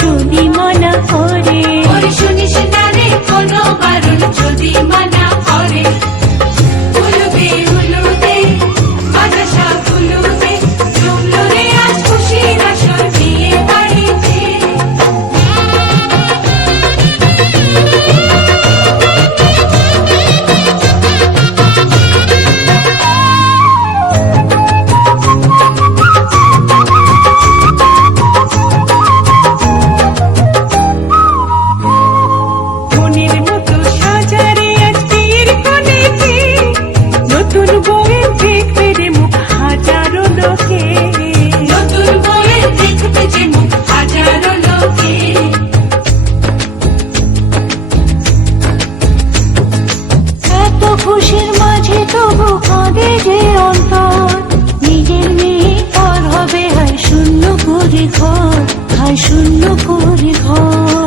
যদি মানা করে। ওরে শুনিস না রে কোনো বারণ যদি মানা করে। উলুদে উলুদে বাতাসা উলুদে জমলো রে আজ খুশির আসর বিয়ে বাড়িতে। মনের মতো সাজারে আজ বিয়ের কোণেতে, নতুন বউয়ের দেখবে রে মুখ হাজারো লোকে। নতুন বউয়ের দেখবে যে মুখ হাজারো লোকে। এত খুশির মাঝে তবু কাঁদে যে অন্তর, নিজের মেয়ে পর হবে হায় শূন্য করে ঘর, হায় শূন্য করে ঘর।